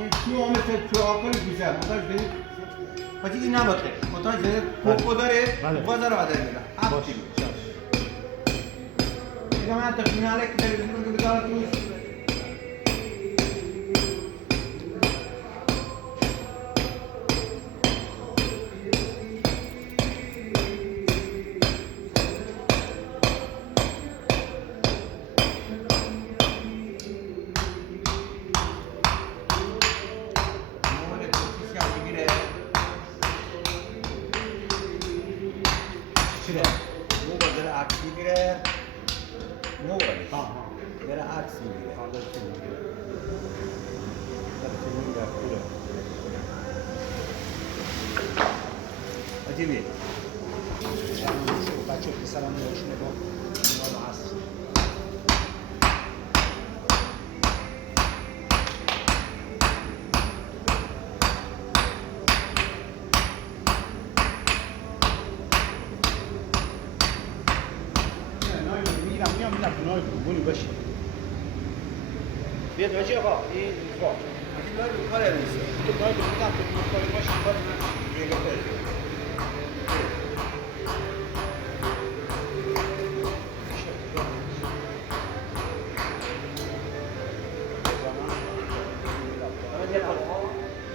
این تو هم مثل تو آکل بیشتر متوجه شدید؟ پس این نباشه متوجه شدید؟ کوکو داره بازار آدم میده 7 کیلو دیگه من تا فیناله که دارید میگم بذار توش عکس میگیره موبایلش داره عکس میگیره عجیبه بچه پسرم نشونه با اینا هست میرم کنار بونی باشه بیاد باشی آقا این با این داره رو کاره نیست تو باید بودم تو کاری باشی کار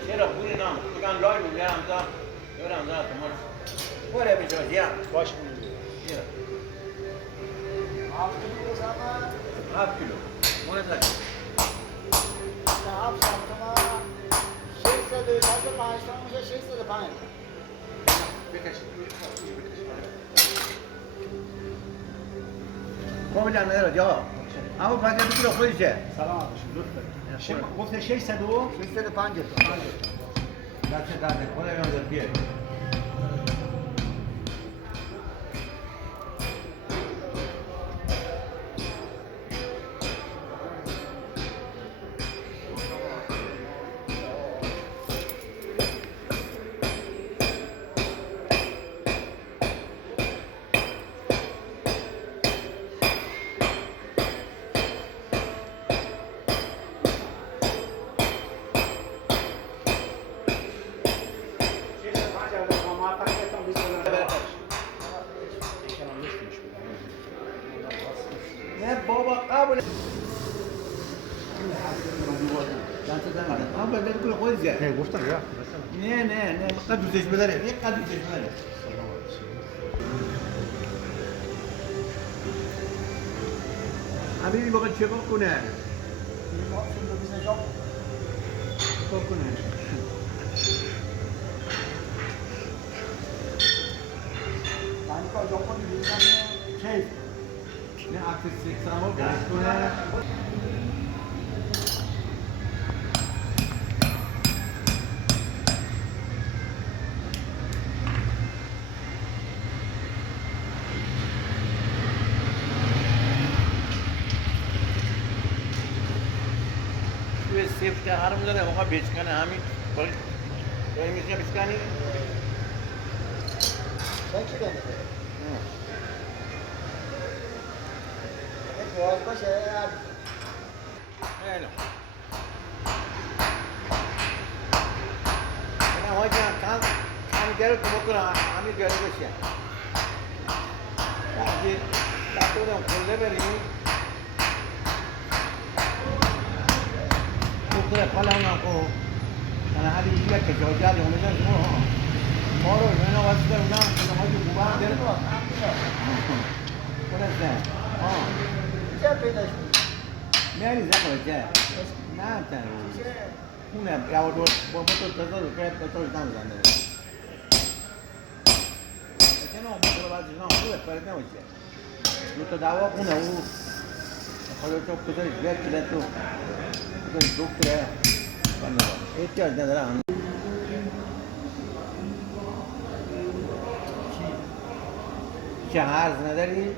چرا بوری نام بگن لای رو بیارم تا تماش باره بجا جیم باش 7 کیلو مونه زدی 605 ما بجن نداره جا اما 50 کیلو خودشه سلام علیکم گفته 600 و 605 دست داده خدا بیان در بیه نه بابا قبل قبل ده كله خود زي نه گفتم یا نه قد دوستش بداره یک قد دوستش بداره حبیبی بقى چه بکنه بکنه نه عکس سیکسامو باز کنه توی سیفت هرم داره موقع بیچکنه همین داری میشه بیچکنی چی کنه؟ باز باشه Bueno. Bueno, hoy ya kami gel como que kami gel beşe. Şimdi tatlıdan kolle vereyim. Bu kadar falan ko. Ana hadi bir dakika çocuğa da onu da o. Moro ben o vasıta ulan hadi bu bana der mi? Böyle sen. Ha. چه پیدا شد؟ میاری زمان چه؟ نه تن خونه یا با تو تزار که تو زن زنده کنه اون موتور بعد جنا خوبه پرت نمیشه دو تا دعوا خونه او خدا تو کجای زیاد کلا تو کجای دکتر بنده احتیاج ندارم چه عرض نداری؟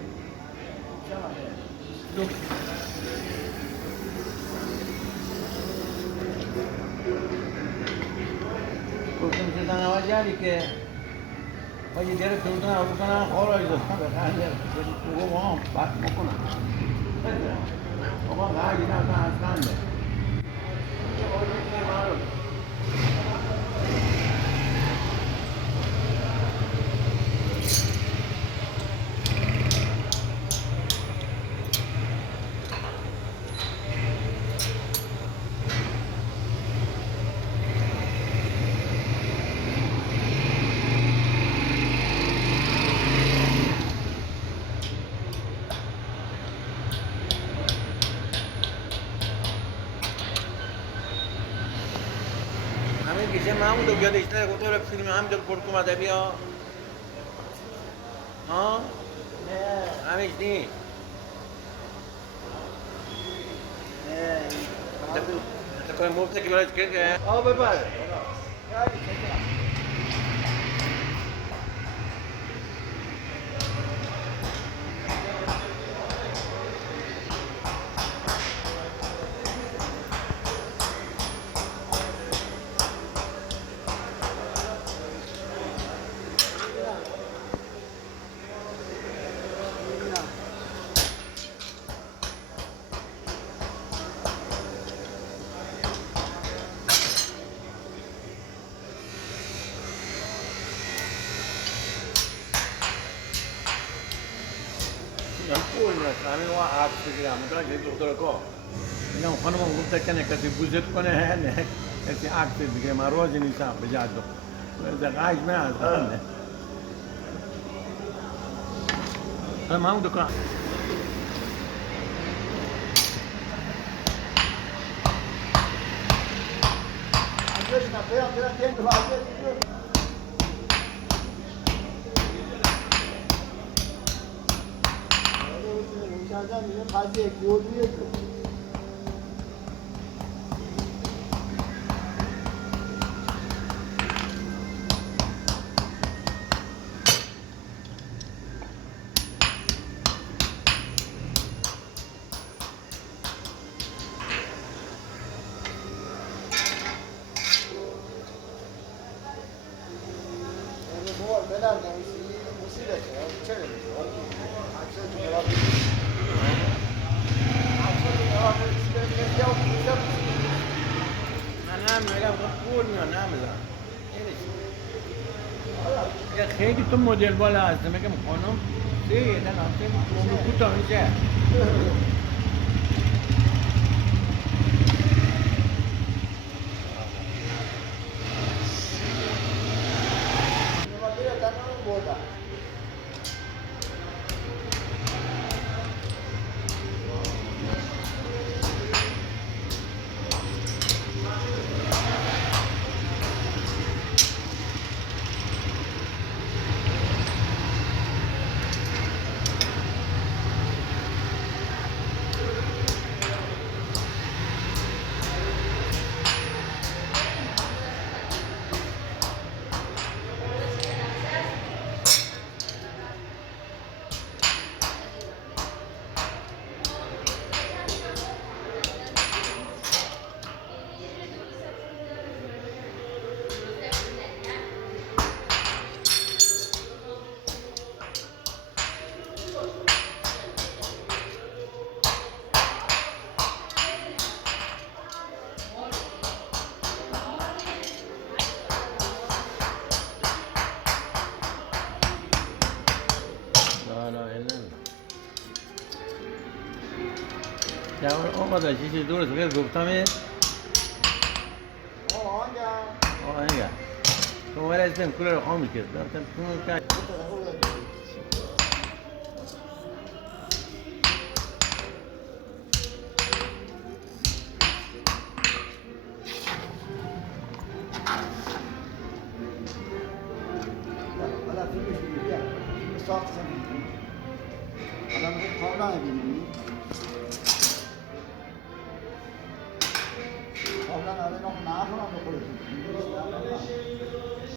گفتم که زنوازی که باید دیگه تونتون رو بکنن خورایی دستم بخنده بگو ما هم بات بکنن بابا غایی نه از کنده همین کشه محمود رو یادش نره گفت برو فیلم همینطور کرک اومده بیا ها؟ نه همیش نیست نه تکای مفته که برایش که آب ببره یادی چطور پول نیست همین ما عکس بگیرم میتونم که دکتر کو میگم خانم گفته کنه کسی بوزت کنه نه کسی عکس بگیره من روزی نیستم به جدو دقیقش نه از نه حالا محمود دکان Arkadaşlar biraz kendi vardı. İnsanlar bizim fazla ekliyor. Bu bedel musibet ya. Çelim. Akşam cevap. Akşam cevap. من میگم پول میاد نمیدونم خیلی تو مدل بالا هست میگم خانم نه نه کوتاه میشه در آقا داشت یه چیز درست بگه گفتم آهنگه تو موبایل اسم کولر رو خاموش کرد گفتم تو کرد Ablan öyle ne yapalım?